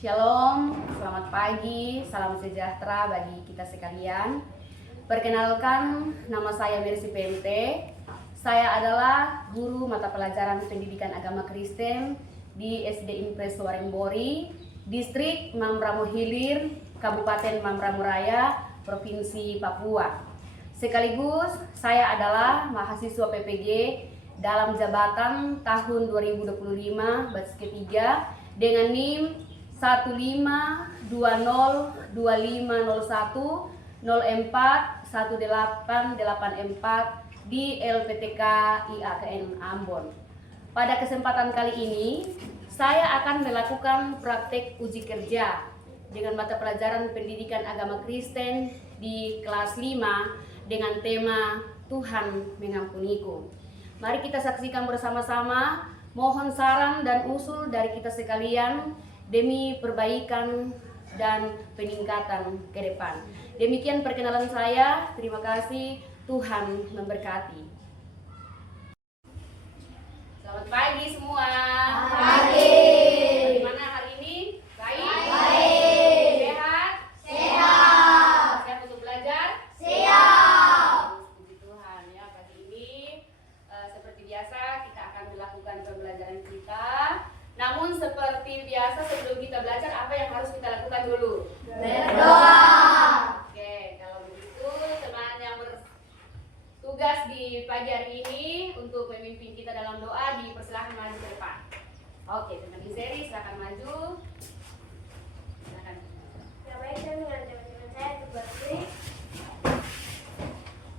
Shalom, selamat pagi, salam sejahtera bagi kita sekalian. Perkenalkan, nama saya Mercy Pente. Saya adalah guru mata pelajaran pendidikan agama Kristen di SD Impres Warengbori, Distrik Mambramo Hilir, Kabupaten Mambramo Raya, Provinsi Papua. Sekaligus saya adalah mahasiswa PPG dalam jabatan tahun 2025 batch ketiga dengan NIM 15201041884 di LPTK IAKN Ambon. Pada kesempatan kali ini, saya akan melakukan praktek uji kerja dengan mata pelajaran pendidikan agama Kristen di kelas 5 dengan tema Tuhan mengampuniku. Mari kita saksikan bersama-sama, mohon saran dan usul dari kita sekalian demi perbaikan dan peningkatan ke depan. Demikian perkenalan saya. Terima kasih. Tuhan memberkati. Selamat pagi semua. Pagi. Bagaimana hari ini? Baik? Baik. Sehat? Sehat. Siap untuk belajar? Siap. Puji Tuhan ya, pagi ini seperti biasa kita akan melakukan pembelajaran kita. Namun seperti biasa sebelum kita belajar, apa yang harus kita lakukan dulu? Berdoa. Oke, kalau begitu teman yang bertugas di pagi hari ini untuk memimpin kita dalam doa dipersilahkan maju ke depan. Oke, teman Seri silakan maju. Silakan. Ya baik, saya dengan teman-teman saya untuk berdiri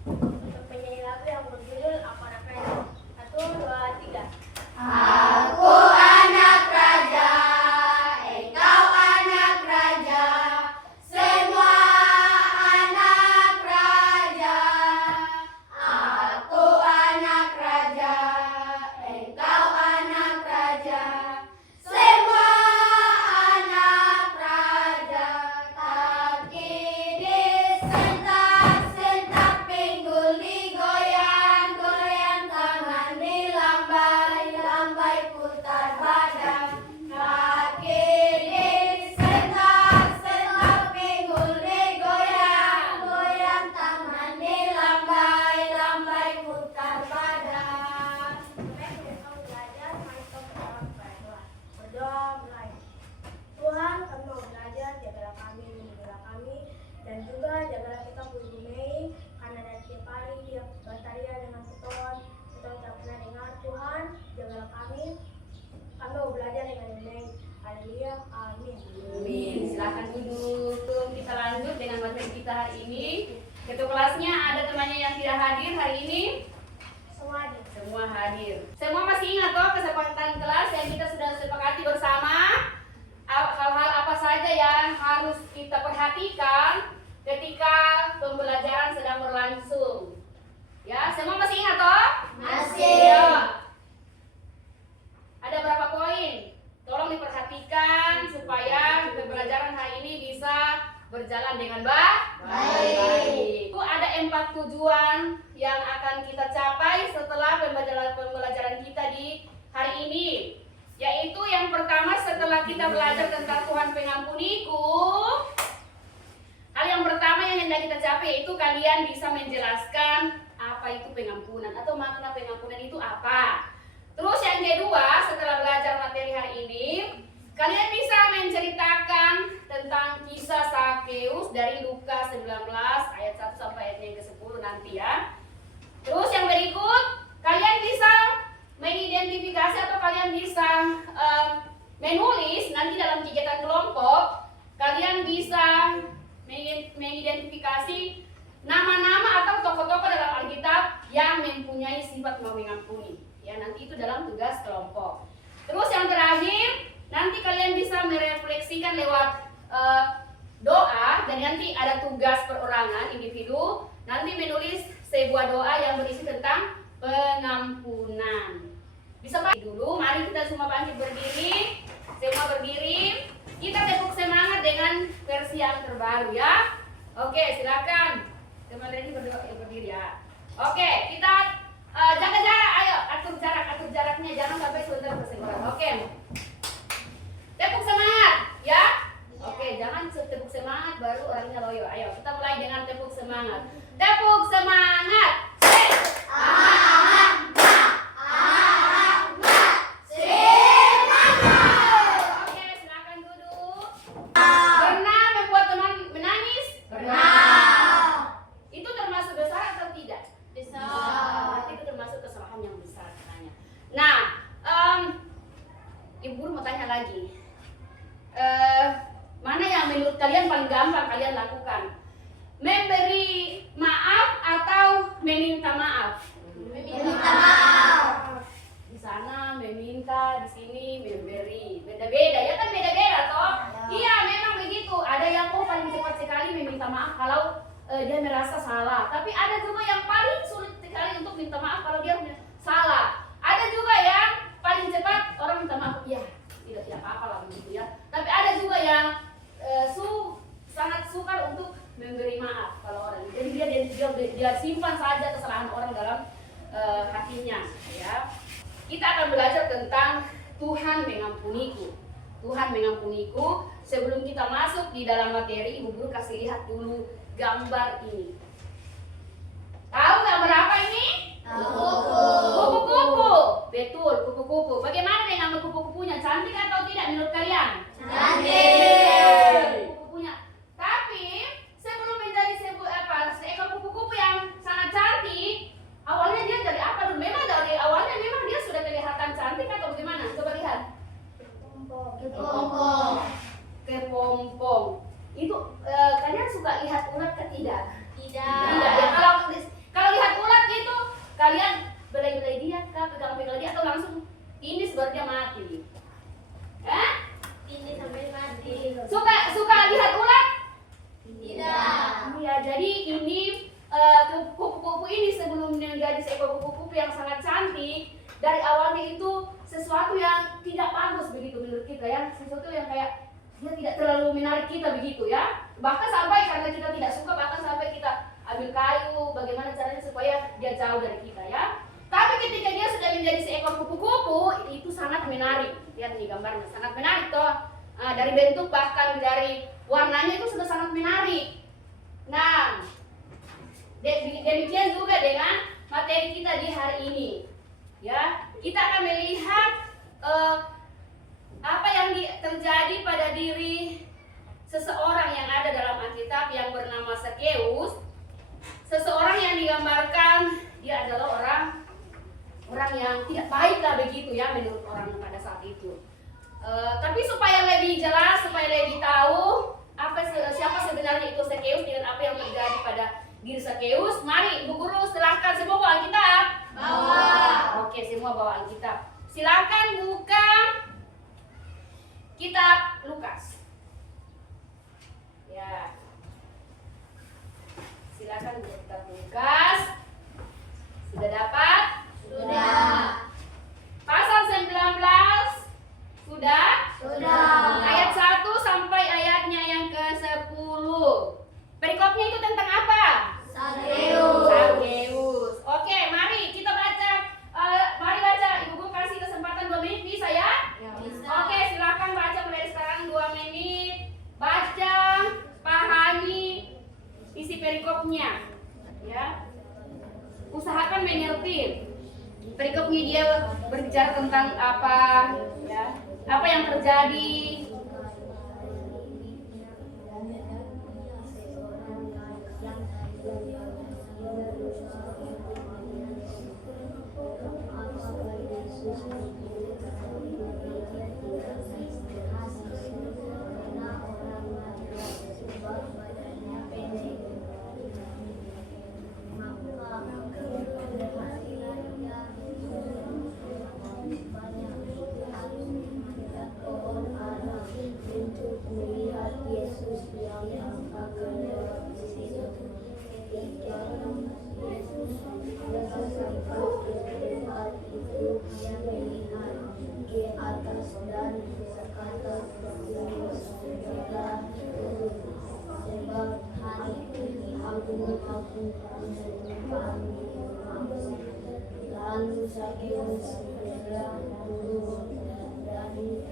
untuk menyanyi lagu yang berjudul Aku Anak Raja. 1, 2, 3. Aku anak raja, engkau anak raja, semua anak raja. Aku anak raja, engkau anak raja, semua anak raja. Kaki disentak-sentak, pinggul digoyang, goyang tangan dilambai-lambai, putar badan. Kaki disentak-sentak, pinggul digoyang, goyang tangan dilambai-lambai, putar badan. Baik, kita belajar, mari kita berdoa. Berdoa mulai. Tuhan, kami mau belajar, jagalah kami, lindungilah kami, dan juga jagalah kita Bu Mei, karena dari tiap hari dia berkarya dengan beton, beton tak pernah dengar. Tuhan, jagalah kami mau belajar dengan Mei. Haleluya, amin. Amin. Silakan duduk. Sebelum kita lanjut dengan materi kita hari ini, ketua kelasnya ada temannya yang tidak hadir hari ini? Semua hadir. Semua hadir. Semua masih ingat toh kesepakatan kelas yang kita sudah sepakati bersama? Hal-hal apa saja yang harus kita perhatikan ketika pembelajaran sedang berlangsung? Ya, semua masih ingat toh? Masih. Ya. Ada berapa poin? Tolong diperhatikan supaya pembelajaran hari ini bisa berjalan dengan baik. Itu ada 4 tujuan yang akan kita capai setelah pembelajaran kita di hari ini. Yaitu yang pertama, setelah kita belajar tentang Tuhan pengampuniku, hal yang pertama yang hendak kita capai yaitu kalian bisa menjelaskan apa itu pengampunan atau makna pengampunan itu apa. Terus yang kedua, setelah belajar materi hari ini, kalian bisa menceritakan tentang kisah Sakeus dari Lukas 19 ayat 1 sampai ayat yang ke-10 nanti ya. Terus yang berikut, kalian bisa mengidentifikasi atau kalian bisa menulis nanti dalam kegiatan kelompok. Kalian bisa mengidentifikasi nama-nama atau tokoh-tokoh dalam Alkitab yang mempunyai sifat mau mengampuni. Ya, nanti itu dalam tugas kelompok. Terus yang terakhir, nanti kalian bisa merefleksikan lewat doa, dan nanti ada tugas perorangan individu. Nanti menulis sebuah doa yang berisi tentang pengampunan. Bisa bagi dulu, mari kita semua bangkit berdiri. Semua berdiri. Kita tepuk semangat dengan versi yang terbaru ya. Oke, silakan. Teman Reni berdiri ya. Oke, kita jaga jarak, ayo atur jaraknya, jangan sampai sebentar bersenggolan. Oke. Tepuk semangat ya. menurut kalian paling gampang kalian lakukan? Memberi maaf atau meminta maaf? Meminta maaf. Di sana meminta, di sini memberi. Beda-beda ya kan, beda-beda toh? Iya, memang begitu. Ada yang paling cepat sekali meminta maaf kalau dia merasa salah. Tapi ada juga yang paling sulit sekali untuk minta maaf kalau dia salah. Ada juga yang paling cepat orang minta maaf, ya tidak apa-apa lah begitu ya. Tapi ada juga yang sangat sukar untuk memberi maaf kalau orang. Jadi dia simpan saja kesalahan orang dalam hatinya ya. Kita akan belajar tentang Tuhan mengampuniku. Tuhan mengampuniku. Sebelum kita masuk di dalam materi, Ibu Guru kasih lihat dulu gambar ini. Tahu gambar apa ini? Kupu-kupu. Betul, kupu-kupu. Bagaimana dengan kupu-kupunya? Cantik atau tidak menurut kalian? Cantik. Kupu-kupunya. Tapi sebelum menjadi seekor kupu-kupu yang sangat cantik, awalnya dia dari apa dulu? Memang dari awalnya memang dia sudah kelihatan cantik atau bagaimana? Coba lihat. Kepompong. Itu kalian suka lihat ulat ke tidak? Tidak. Tidak. Ya, kalau lihat ulat itu kalian belai-belai dia kah, pegang-pegang dia atau langsung ini sebab dia mati? Ini sampai mati. Suka lihat ulat? Tidak. Ya, jadi ini kupu-kupu ini sebelum menjadi seekor kupu-kupu yang sangat cantik, dari awalnya itu sesuatu yang tidak bagus begitu menurut kita ya, sesuatu yang kayak dia tidak terlalu menarik kita begitu ya. Bahkan sampai karena kita tidak suka, bahkan sampai kita ambil kayu, bagaimana caranya supaya dia jauh dari kita ya. Tapi ketika dia sudah menjadi seekor kupu-kupu, itu sangat menarik. Lihat nih gambarnya, sangat menarik toh. Dari bentuk bahkan dari warnanya itu sudah sangat menarik. Nah, demikian juga dengan materi kita di hari ini. Ya, kita akan melihat apa yang terjadi pada diri seseorang yang ada dalam Alkitab yang bernama Zakeus. Seseorang yang digambarkan dia adalah orang yang tidak baik lah begitu ya menurut orang pada saat itu. Tapi supaya lebih jelas, supaya lebih tahu siapa sebenarnya itu Zakeus dengan apa yang terjadi pada diri Zakeus, mari Ibu Guru silahkan semua bawa Alkitab. Bawa. Oke, semua bawa Alkitab. Silakan buka kitab Lukas. Ya. Silakan buka kitab Lukas. Sudah dapat? Sudah. Pasal 19 sudah? Sudah. Ayat 1 sampai ayatnya yang ke-10. Perikopnya itu tentang apa? Zakeus. Oke, mari kita baca. Mari baca. Ibu Guru kasih kesempatan 2 menit, bisa ya? Bisa. Oke, silakan baca mulai sekarang 2 menit. Baca, pahami isi perikopnya. Ya. Usahakan mengerti. Perikopnya dia berbicara tentang apa, ya. Apa yang terjadi. Lalu Zakeus segera turun dari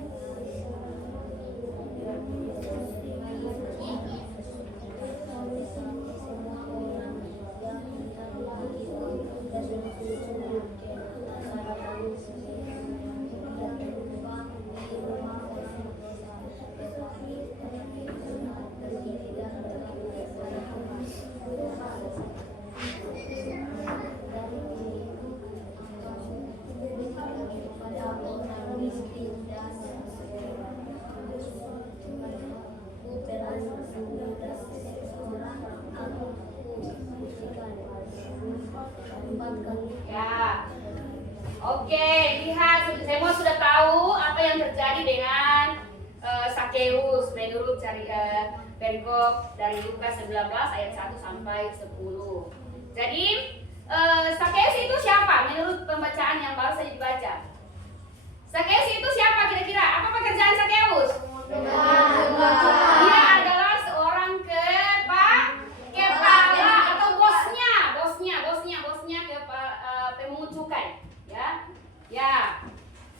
pada terjadi dengan Sakeus menurut perikop dari Lukas 19 ayat 1 sampai 10. Jadi Sakeus itu siapa menurut pembacaan yang baru saja dibaca? Sakeus itu siapa kira-kira? Apa pekerjaan Sakeus? Dia adalah seorang kepala atau bosnya pemungut cukai, ya,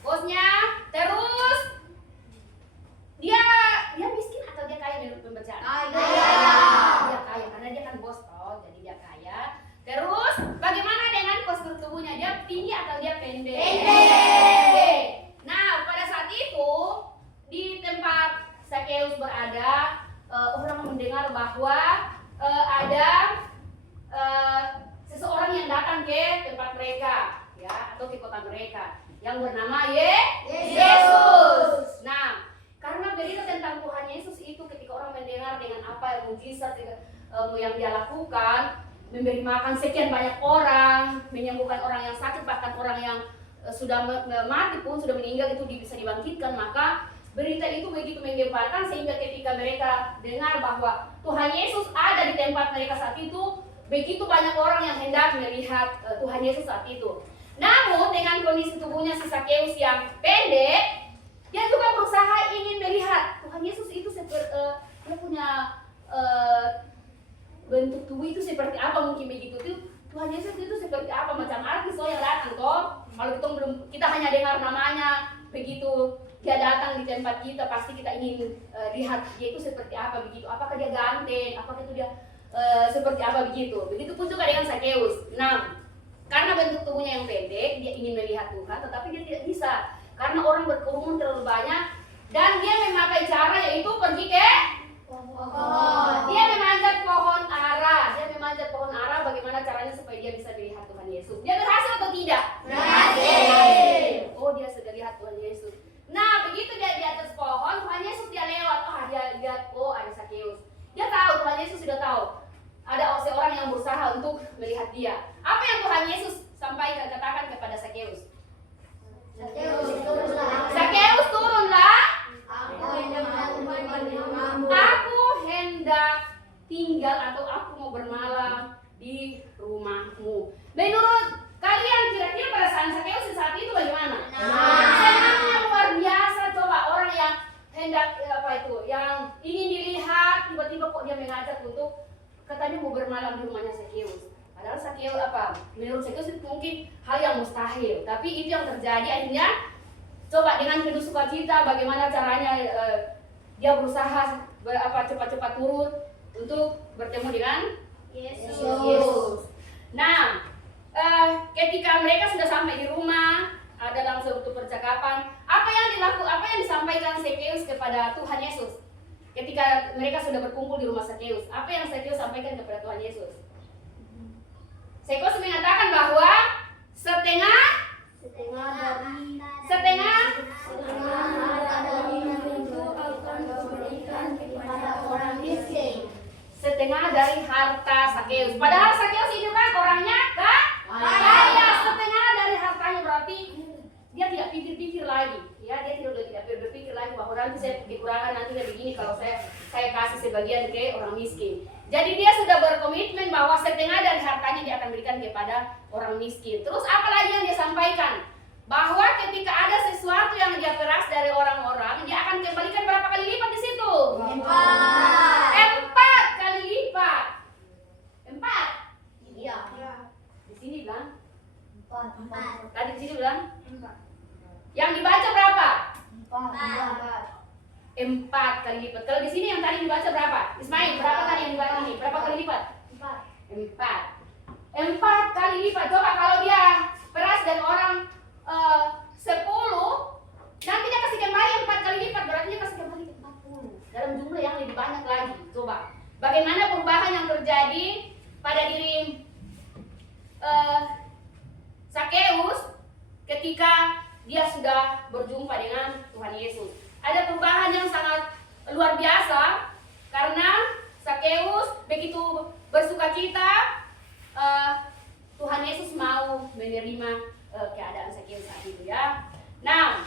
bosnya. Terus dia miskin atau dia kaya menurut pembacaan? Dia kaya karena dia kan bos toh, jadi dia kaya. Terus bagaimana dengan postur tubuhnya? Dia tinggi atau dia pendek? Nah, pada saat itu di tempat Sakeus berada, orang mendengar bahwa ada seseorang yang datang ke tempat mereka, ya, atau ke kota mereka, yang bernama Yesus. Nah, karena berita tentang Tuhan Yesus itu, ketika orang mendengar dengan apa yang mujizat yang dia lakukan, memberi makan sekian banyak orang, menyembuhkan orang yang sakit, bahkan orang yang sudah mati pun, sudah meninggal itu bisa dibangkitkan, maka berita itu begitu menggemparkan sehingga ketika mereka dengar bahwa Tuhan Yesus ada di tempat mereka saat itu, begitu banyak orang yang hendak melihat Tuhan Yesus saat itu. Namun dengan kondisi tubuhnya si Sakeus yang pendek, dia juga berusaha ingin melihat Tuhan Yesus itu seperti dia punya bentuk tubuh itu seperti apa, mungkin begitu tuh Tuhan Yesus itu seperti apa, macam artis yang datang toh. Kalau kita hanya dengar namanya, begitu dia datang di tempat kita, pasti kita ingin lihat dia itu seperti apa begitu. Apakah dia ganteng, apakah itu dia seperti apa begitu. Begitupun juga dengan Sakeus. Nah, karena bentuk tubuhnya yang pendek, dia ingin melihat Tuhan, tetapi dia tidak bisa karena orang berkerumun terlalu banyak, dan dia memakai cara yaitu pergi ke pohon. Dia memanjat pohon ara. Bagaimana caranya supaya dia bisa melihat Tuhan Yesus? Dia berhasil atau tidak? Berhasil. Oh, dia sudah lihat Tuhan Yesus. Nah, begitu dia di atas pohon, Tuhan Yesus dia lewat. Dia lihat, oh ada Sakeus. Dia tahu, Tuhan Yesus sudah tahu ada seorang yang berusaha untuk melihat dia. Apa yang Tuhan Yesus sampaikan, katakan kepada Sakeus? Sakeus, turunlah. Aku hendak tinggal atau aku mau bermalam di rumahmu. Menurut kalian kira-kira perasaan Sakeus saat itu bagaimana? Senangnya luar biasa. Coba orang yang hendak yang ingin dilihat, tiba-tiba kok dia mengajak untuk katanya mau bermalam di rumahnya Sakeus. Padahal Sakeus menurut Sakeus itu mungkin hal yang mustahil, tapi itu yang terjadi. Akhirnya coba dengan penuh sukacita bagaimana caranya dia berusaha cepat-cepat turun untuk bertemu dengan Yesus. Nah, ketika mereka sudah sampai di rumah, dalam suatu percakapan, apa yang disampaikan Sakeus kepada Tuhan Yesus? Ketika mereka sudah berkumpul di rumah Sakeus, apa yang Sakeus sampaikan kepada Tuhan Yesus? Sakeus mengatakan bahwa setengah dari harta Sakeus. Padahal Sakeus itu kan orangnya kaya. Setengah dari hartanya, berarti dia tidak pikir-pikir lagi. Ya, dia tidak berpikir lagi bahwa nanti saya dikurangan, nanti saya begini kalau saya kasih sebagian ke orang miskin. Jadi dia sudah berkomitmen bahwa setengah dari hartanya dia akan berikan kepada orang miskin. Terus apa lagi yang dia sampaikan? Bahwa ketika ada sesuatu yang dia peras dari orang-orang, dia akan kembalikan berapa kali lipat di situ? 4 kali lipat. 4? Iya. Di sini bilang 4. Tadi di sini bilang 4. Yang dibaca berapa? 4 kali lipat. Kalau di sini yang tadi dibaca berapa? Ismail, berapa tadi yang dibaca ini? Berapa kali lipat? 4 kali lipat. Coba kalau dia peras dari orang 10, nanti dia kasih kembali 4 kali lipat, berarti dia kasih kembali 40 dalam jumlah yang lebih banyak lagi. Coba bagaimana perubahan yang terjadi pada diri Sakeus ketika dia sudah berjumpa dengan Tuhan Yesus. Ada perubahan yang sangat luar biasa karena Sakeus begitu bersukacita. Tuhan Yesus mau menerima keadaan Sakeus saat itu, ya. Nah,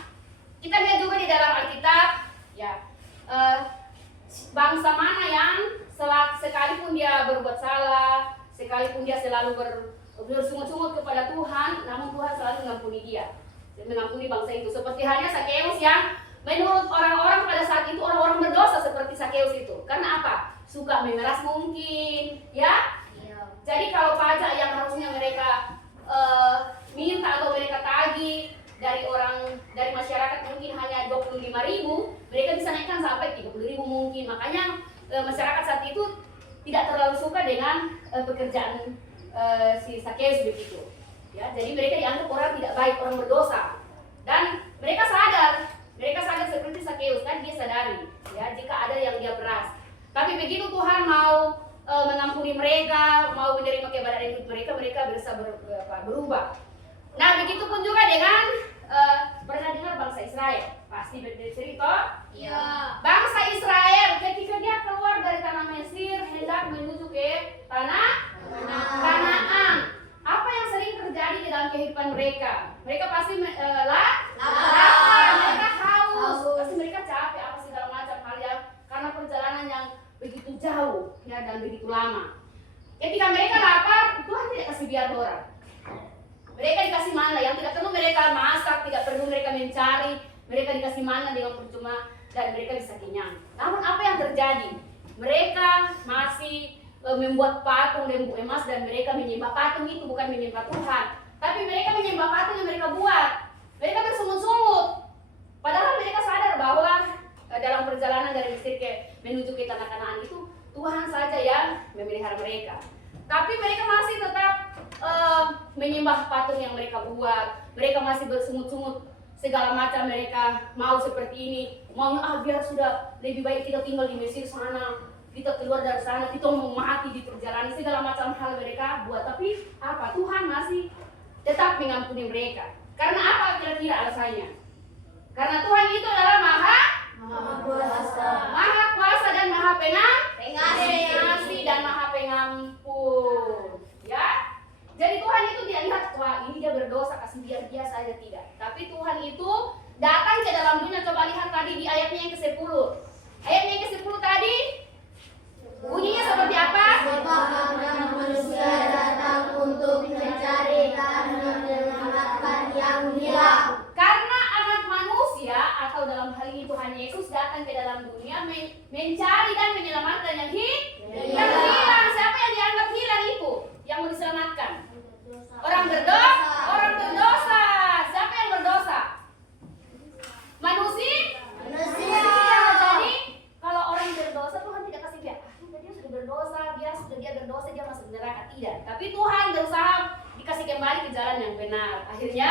kita lihat juga di dalam Alkitab eh, bangsa mana yang sekalipun dia berbuat salah, sekalipun dia selalu bersungut-sungut kepada Tuhan, namun Tuhan selalu mengampuni dia, mengampuni bangsa itu. Seperti halnya Sakeus yang menurut orang-orang pada saat itu orang-orang berdosa seperti Sakeus itu. Karena apa? Suka memeras mungkin, ya. Jadi kalau pajak yang harusnya mereka minta atau mereka tagih dari masyarakat mungkin hanya 25.000, mereka bisa naikkan sampai 30.000 mungkin. Makanya masyarakat saat itu tidak terlalu suka dengan pekerjaan si Sakeus begitu. Ya, jadi mereka dianggap orang tidak baik, orang berdosa. Dan mereka sadar seperti Sakeus kan, dia sadari ya jika ada yang dia peras. Tapi begitu Tuhan mau mengampuni mereka, mau menerima kebenaran hidup mereka, mereka bisa berubah. Nah, begitu pun juga dengan pernah dengar bangsa Israel? Pasti bercerita. Iya. Bangsa Israel ketika dia keluar dari tanah Mesir hendak menuju ke tanah Kanaan. Apa yang sering terjadi di dalam kehidupan mereka? Mereka pasti lapar, mereka haus, pasti mereka capek apa segala macam hal yang karena perjalanan yang begitu jauh ya dan begitu lama. Ketika mereka lapar, Tuhan tidak kasih biar orang. Mereka dikasih mana yang tidak perlu mereka masak, tidak perlu mereka mencari, mereka dikasih mana dengan percuma dan mereka bisa kenyang. Namun apa yang terjadi? Mereka masih membuat patung lembu emas dan mereka menyembah patung itu, bukan menyembah Tuhan, tapi mereka menyembah patung yang mereka buat. Mereka bersungut-sungut. Padahal mereka sadar bahwa dalam perjalanan dari Mesir menuju ke tanah Kanaan itu Tuhan saja yang memelihara mereka. Tapi mereka masih tetap menyembah patung yang mereka buat. Mereka masih bersungut-sungut segala macam, mereka mau seperti ini, maunya biar sudah lebih baik kita tinggal di Mesir sana, kita keluar dari sana, kita mau mati di perjalanan, segala macam hal mereka buat. Tapi apa? Tuhan masih tetap mengampuni mereka. Karena apa kira-kira alasannya? Karena Tuhan itu adalah Maha Kuasa dan Maha Pengasih dan Maha Pengampun. Ya. Jadi Tuhan itu dia lihat, wah ini dia berdosa, kasih dia saja, tidak. Tapi Tuhan itu datang ke dalam dunia. Coba lihat tadi di ayatnya yang ke-10. Ayatnya yang ke-10 tadi bunyinya seperti apa? Sebab Anak Manusia datang untuk mencari dan menyelamatkan yang hilang. Karena anak manusia atau dalam hal ini Tuhan Yesus datang ke dalam dunia mencari dan menyelamatkan yang hilang. Siapa yang dianggap hilang itu? Yang mau diselamatkan? Orang berdosa. Siapa yang berdosa? Manusia. Jadi kalau orang berdosa Tuhan tidak kasih dia. Dia sudah berdosa, dia masuk neraka, tidak. Tapi Tuhan berusaha dikasih kembali ke jalan yang benar. Akhirnya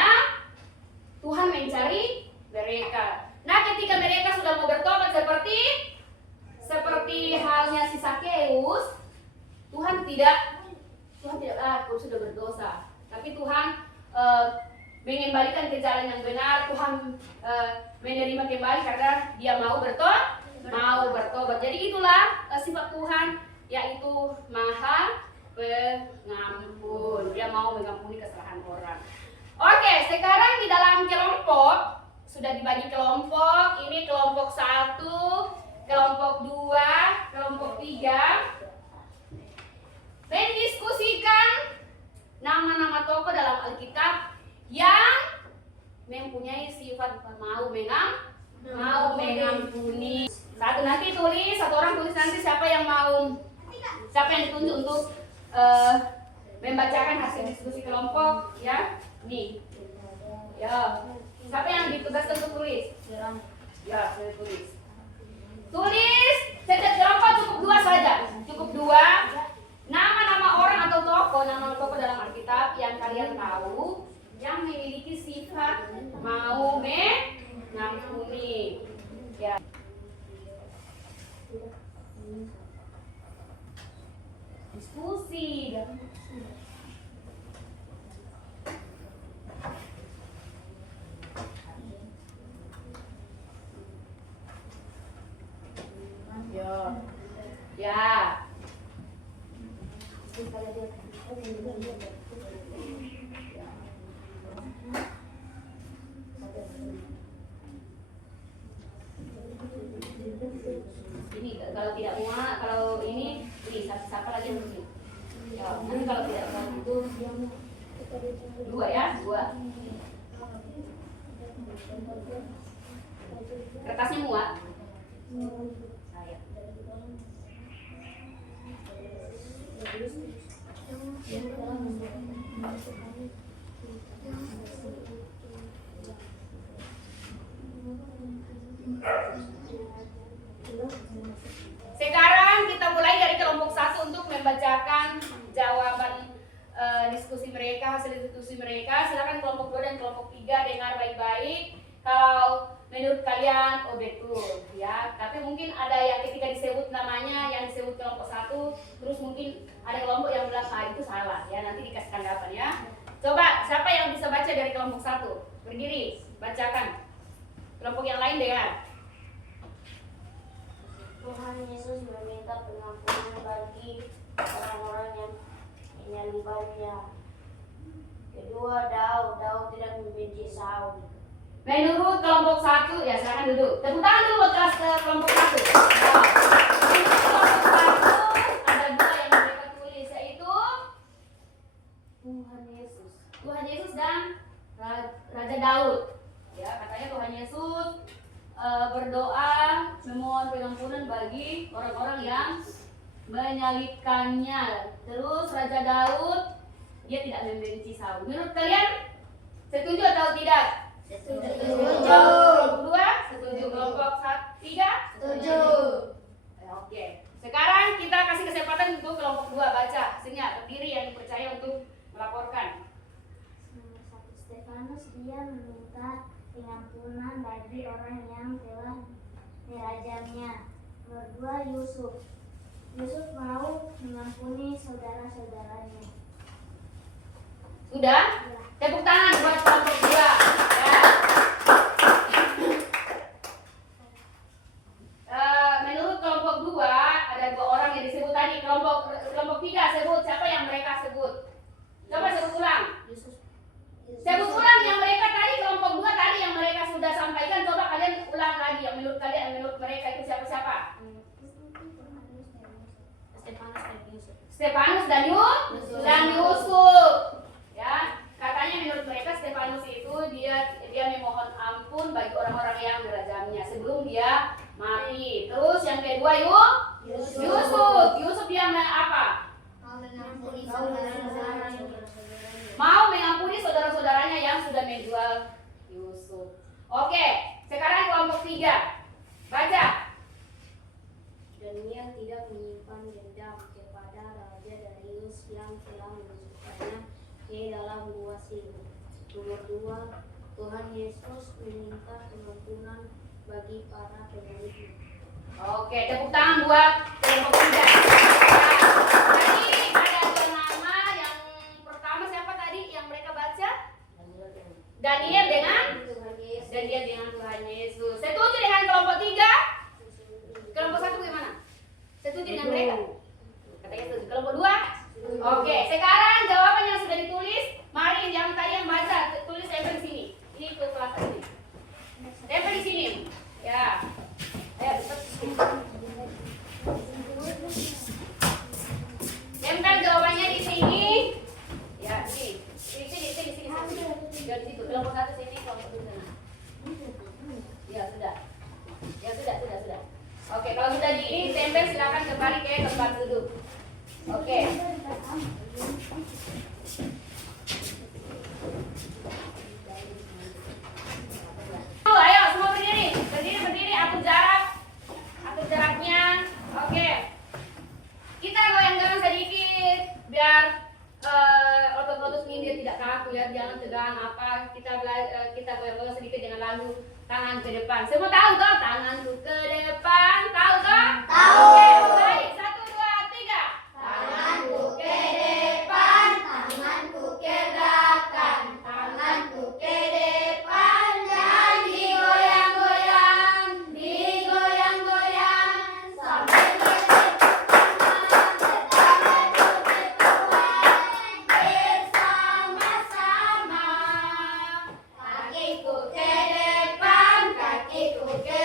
Tuhan mencari mereka. Nah, ketika mereka sudah mau bertobat seperti halnya si Sakeus, Tuhan tidak kau sudah berdosa. Tapi Tuhan mengembalikan ke jalan yang benar. Tuhan menerima kembali karena dia mau bertobat. Jadi itulah sifat Tuhan, yaitu Maha Pengampun. Dia mau mengampuni kesalahan orang. Oke, sekarang di dalam kelompok sudah dibagi kelompok. Ini kelompok 1, kelompok 2, kelompok 3. Mendiskusikan nama-nama tokoh dalam Alkitab yang mempunyai sifat mau mengampuni. Satu orang tulis nanti siapa yang ditunjuk untuk membacakan hasil diskusi kelompok, ya. Nih. Ya. Siapa yang ditugaskan untuk tulis? Ya, saya tulis. Tulis setiap kelompok cukup 2 saja. Cukup 2. Nama-nama orang atau tokoh, nama tokoh dalam Alkitab yang kalian tahu yang memiliki sifat mau mengampuni. Ya. Diskusi. Ya. Ya, nanti kalau tidak itu 2 ya, 2. Kertasnya muat. Saya. Sekarang kita mulai dari kelompok 1 untuk membacakan jawaban diskusi mereka, hasil diskusi mereka. Silakan kelompok 2 dan kelompok 3 dengar baik-baik. Kalau menurut kalian oh betul ya, tapi mungkin ada yang ketika disebut namanya yang disebut kelompok 1, terus mungkin ada kelompok yang bilang itu salah ya, nanti dikasih tanggapan ya. Coba siapa yang bisa baca dari kelompok 1? Berdiri, bacakan. Kelompok yang lain dengar. Tuhan Yesus meminta pengampunan bagi orang-orang yang menyalibkannya. Kedua, Daud tidak membenci Saul. Menurut kelompok 1, ya silakan duduk. Tepuk tangan dulu buat kelas kelompok 1. Menurut kelompok 1 ada 2 yang mereka tulis, yaitu Tuhan Yesus. Tuhan Yesus dan Raja Daud. Ya, katanya Tuhan Yesus berdoa memohon pengampunan bagi orang-orang yang menyalibkannya. Terus Raja Daud dia tidak membenci Saul. Menurut kalian setuju atau tidak? Setuju. Kelompok 2 setuju. Kelompok 3 Setuju. Oke. Sekarang kita kasih kesempatan untuk kelompok 2 baca. Sehingga berdiri yang dipercaya untuk melaporkan. Nomor 1, Stefanus, dia meminta pengampunan bagi orang yang telah merajamnya. Nomor 2, Yusuf. Yusuf mau mengampuni saudara-saudaranya. Sudah? Tepuk tangan buat kelompok 2. Ya. Menurut kelompok 2 ada 2 orang yang disebut tadi. Kelompok 3 sebut siapa yang mereka sebut? Coba sebut ulang. Sebut ulang yang mereka tadi, kelompok 2 tadi yang mereka sudah sampaikan. Coba kalian ulang lagi yang menurut kalian, menurut mereka itu siapa-siapa? Stefanus dan Yusuf. Ya, katanya menurut mereka Stefanus itu dia memohon ampun bagi orang-orang yang merajamnya sebelum dia mati. Terus yang kedua Yusuf dia apa? Mau mengampuni saudara-saudaranya yang sudah menjual Yusuf. Oke, sekarang kelompok 3. Baca. Daniel tidak menyimpan dendam kepada Raja Darius yang telah memasukkannya ke dalam gua Siloam. Nomor 2, Tuhan Yesus meminta pengampunan bagi para pemiliknya. Oke, tepuk tangan buat kelompok 3. Tadi ada 2 nama. Yang pertama siapa tadi yang mereka baca? Daniel dengan Tuhan Yesus. Setuju dengan kelompok 3? Kelompok 1 gimana? Setuju dengan mereka? Katanya setuju. Kelompok 2? Oke, sekarang jawaban yang sudah ditulis. Mari yang tadi yang baca, tulis tempel di sini. Ini ke kelas ini. Tempel di sini. Ya. Ayo, cepat. Tempel jawabannya di sini. Ya, sini. Di sini. Ya, di situ. Kelompok 1 sini, kelompok 2 sana. Ya, sudah. Oke, kalau sudah di ini tempel silakan kembali ke tempat duduk. Oke. Ayo semua berdiri, atur jaraknya. Oke. Kita goyang-goyang sedikit biar otot-otot ini dia tidak kaku ya, jangan tegang apa. Kita goyang-goyang sedikit dengan lagu tangan ke depan. Semua tahu toh tanganku ke depan, tahu toh? Tahu. Oke, baik. 1 2 3. Tanganku ke depan, tanganku ke belakang, tanganku ke depan dan digoyang-goyang sampai bersama-sama. Kakiku ke depan, kakiku ke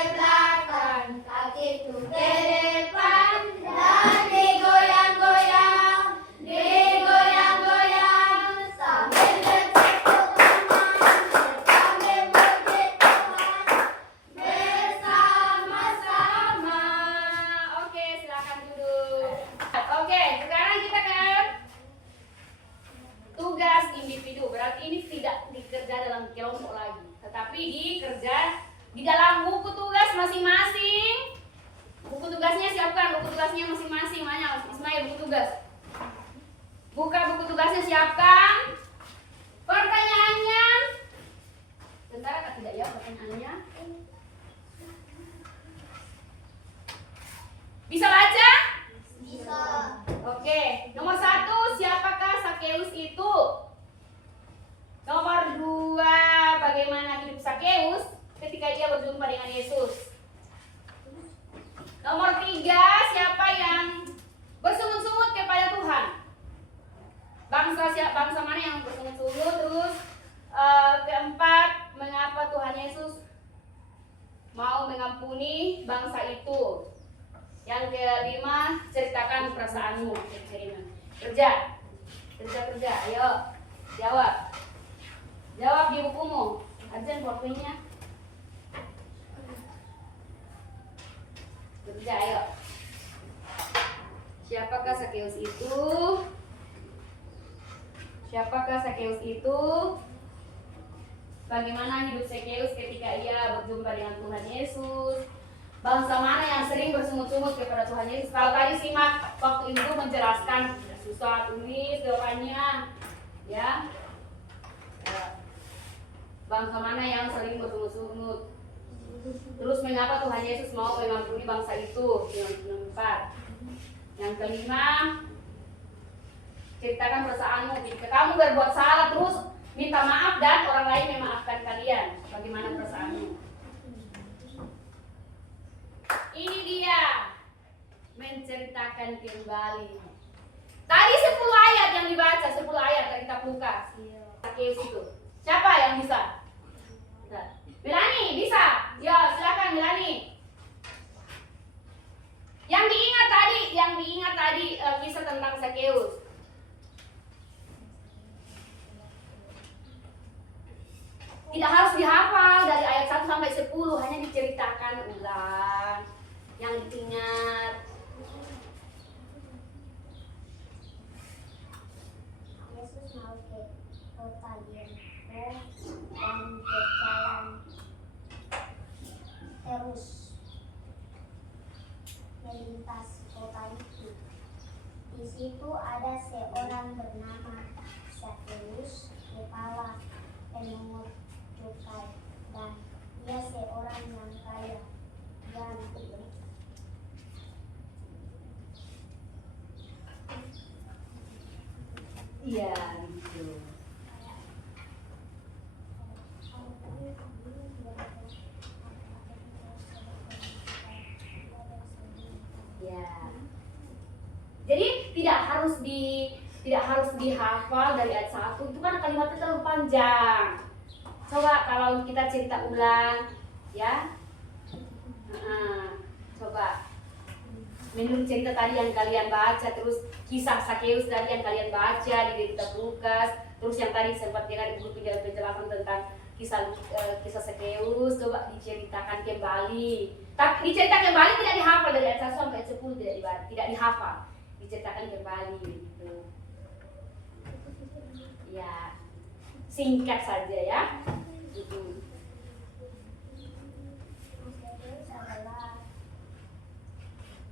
tugas. Buka buku tugasnya, siapkan. Pertanyaannya. Bentar, atau tidak ya pertanyaannya? Bisa baca? Bisa. Oke, nomor 1, siapakah Sakeus itu? Nomor 2, bagaimana hidup Sakeus ketika dia berjumpa dengan Yesus? Nomor 3, siapa yang bersungut-sungut kepada Tuhan? Bangsa mana yang bersungut-sungut? Terus keempat, mengapa Tuhan Yesus mau mengampuni bangsa itu? Yang kelima, ceritakan perasaanmu. Kerja, ayo jawab di bukumu. Arjen waktunya. Kerja, ayo. Siapakah Sakeus itu? Bagaimana hidup Sakeus ketika ia berjumpa dengan Tuhan Yesus? Bangsa mana yang sering bersungut-sungut kepada Tuhan Yesus? Kalau tadi simak waktu Ibu menjelaskan, susah tulis jawabannya, ya. Bangsa mana yang sering bersungut-sungut? Terus mengapa Tuhan Yesus mau mengampuni bangsa itu? Yang keempat. Yang kelima, ceritakan perasaanmu. Jika kamu berbuat salah, terus minta maaf dan orang lain memaafkan kalian. Bagaimana perasaanmu? Ini dia, menceritakan kembali. Tadi 10 ayat yang dibaca, 10 ayat dari kitab Lukas. Sakeus itu. Siapa yang bisa? Melani, bisa? Ya, silakan Melani. Yang diingat tadi kisah tentang Sakeus. Tidak harus dihafal dari ayat 1 sampai 10, hanya diceritakan ulang. Yang diingat. Yesus mau ke kota Yeriko dan berjalan terus melintas kota itu. Di situ ada seorang bernama Sakeus, kepala pemungut cukai, dan dia seorang yang kaya dan Iya, gitu. Ya. Jadi tidak harus dihafal dari ayat 1, itu kan kalimatnya terlalu panjang. Coba kalau kita cerita ulang, ya. Coba. Menurut cerita tadi yang kalian baca, terus kisah Sakeus tadi yang kalian baca di kitab Lukas, terus yang tadi sempat dengar Ibu penjelasan tentang kisah Sakeus, coba diceritakan kembali. Tapi diceritakan kembali tidak dihafal dari ayat 1 sampai 10, tidak dihafal, diceritakan kembali gitu. Ya, singkat saja ya. Sakeus adalah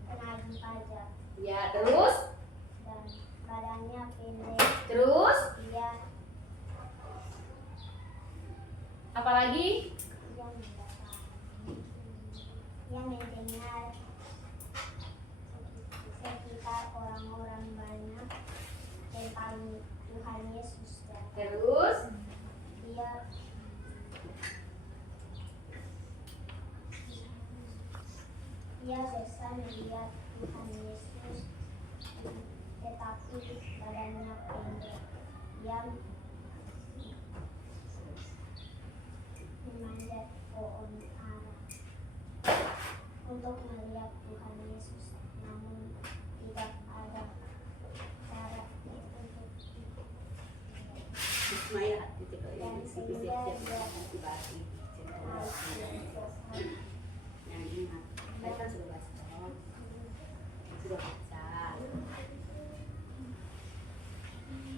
penagih pajak Ya, terus dan badannya pendek. terus Dia apalagi? yang mendengar sekitar orang-orang banyak tentang Tuhan Yesus, dan Terus dia selesai melihat Tuhan Yesus, tetapi badannya pendek. Dia memanjat pohon ara untuk melihat Tuhan Yesus, namun tidak ada cara untuk Ismail dan sehingga dia harus dilakukan. yang ingat, mereka sudah baca, sudah baca.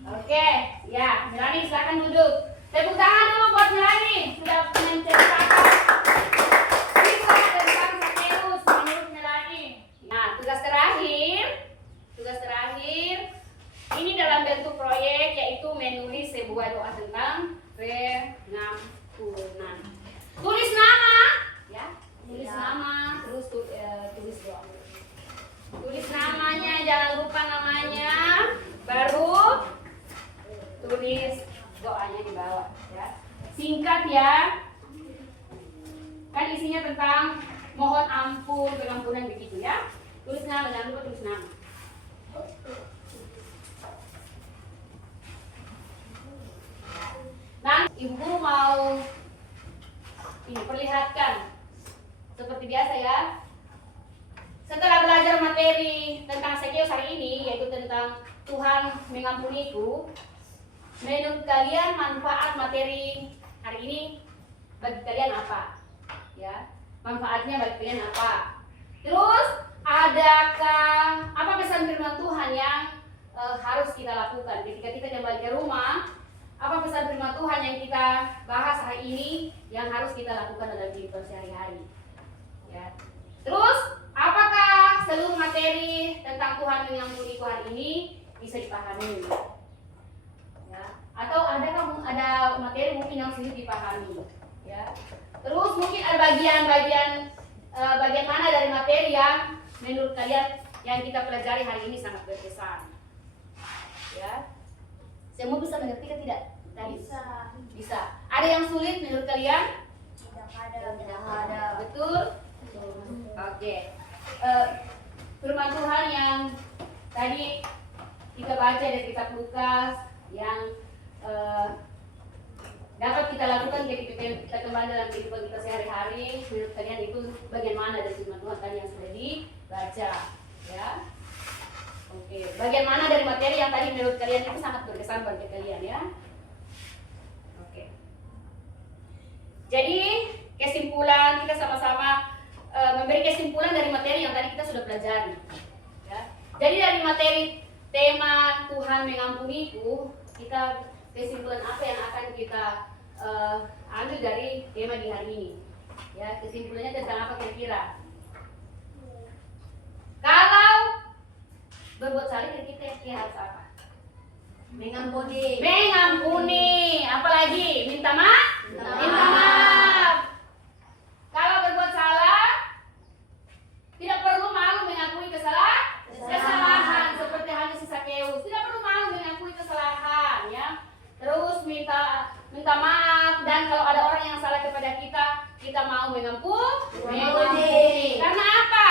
Oke, ya, Melani silakan duduk. Tepuk tangan dulu buat Melani, sudah menceritakan kisah tentang Sakeus menurut Melani. Nah, tugas terakhir singkat ya. Kan isinya tentang mohon ampun, pengampunan begitu ya. Tulis nama, jangan lupa tulis nama. Nah, ibu guru mau ini perlihatkan seperti biasa ya. Setelah belajar materi tentang Sakeus hari ini, yaitu tentang Tuhan mengampuniku, menurut kalian manfaat materi hari ini bagi kalian apa? Ya, manfaatnya bagi kalian apa? Terus adakah apa pesan firman Tuhan yang harus kita lakukan ketika kita kembali ke rumah? Apa pesan firman Tuhan yang kita bahas hari ini yang harus kita lakukan dalam kehidupan sehari-hari? Ya. Terus apakah seluruh materi tentang Tuhan mengampuni hari ini bisa dipahami? Ya. Atau ada materi mungkin yang sulit dipahami? Ya. Terus mungkin ada bagian mana dari materi yang menurut kalian yang kita pelajari hari ini sangat berkesan? Ya. Semua bisa mengerti kan tidak? Tadi? Bisa. Ada yang sulit menurut kalian? Tidak ada. Betul? Oke. Firman Tuhan yang tadi kita baca dari kitab Lukas yang dapat kita lakukan ketika kita kembali dalam kehidupan kita sehari-hari, menurut kalian itu bagian mana dari firman Tuhan tadi yang sudah dibaca? Ya. Oke. Bagian mana dari materi yang tadi menurut kalian itu sangat berkesan bagi kalian ya? Oke. Jadi kesimpulan kita sama-sama memberi kesimpulan dari materi yang tadi kita sudah pelajari. Ya. Jadi dari materi tema Tuhan mengampuniku, kita kesimpulan apa yang akan kita ambil dari tema di hari ini? Ya, kesimpulannya tentang apa kira-kira? Kalau berbuat salah kita harus apa? Mengampuni. Mengampuni. Apalagi minta maaf? Minta maaf. Kalau berbuat salah tidak perlu malu mengakui kesalahan seperti halnya si Sakeus. Tidak perlu malu mengakui kesalahan ya. Terus minta maaf, dan kalau ada orang yang salah kepada kita mau mengampuni. Karena apa?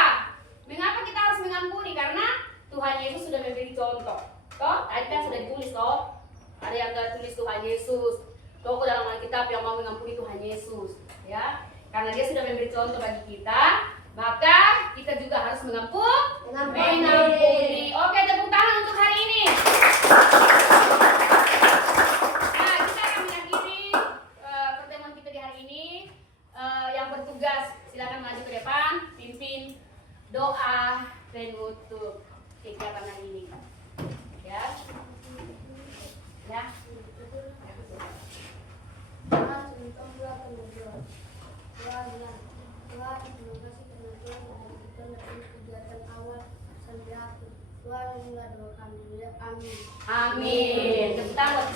Mengapa kita harus mengampuni? Karena Tuhan Yesus sudah memberi contoh. Toh, tadi kan sudah ditulis toh. Ada yang tulis Tuhan Yesus. Toh dalam Alkitab yang mau mengampuni Tuhan Yesus, ya. Karena dia sudah memberi contoh bagi kita, maka kita juga harus mengampuni. Oke, tepuk tangan untuk hari ini. Nah, kita akan mengakhiri pertemuan kita di hari ini. Yang bertugas silakan maju ke depan, pimpin doa penutup kegiatan hari ini. Ya. Ya. Amin. Tepuk tangan buat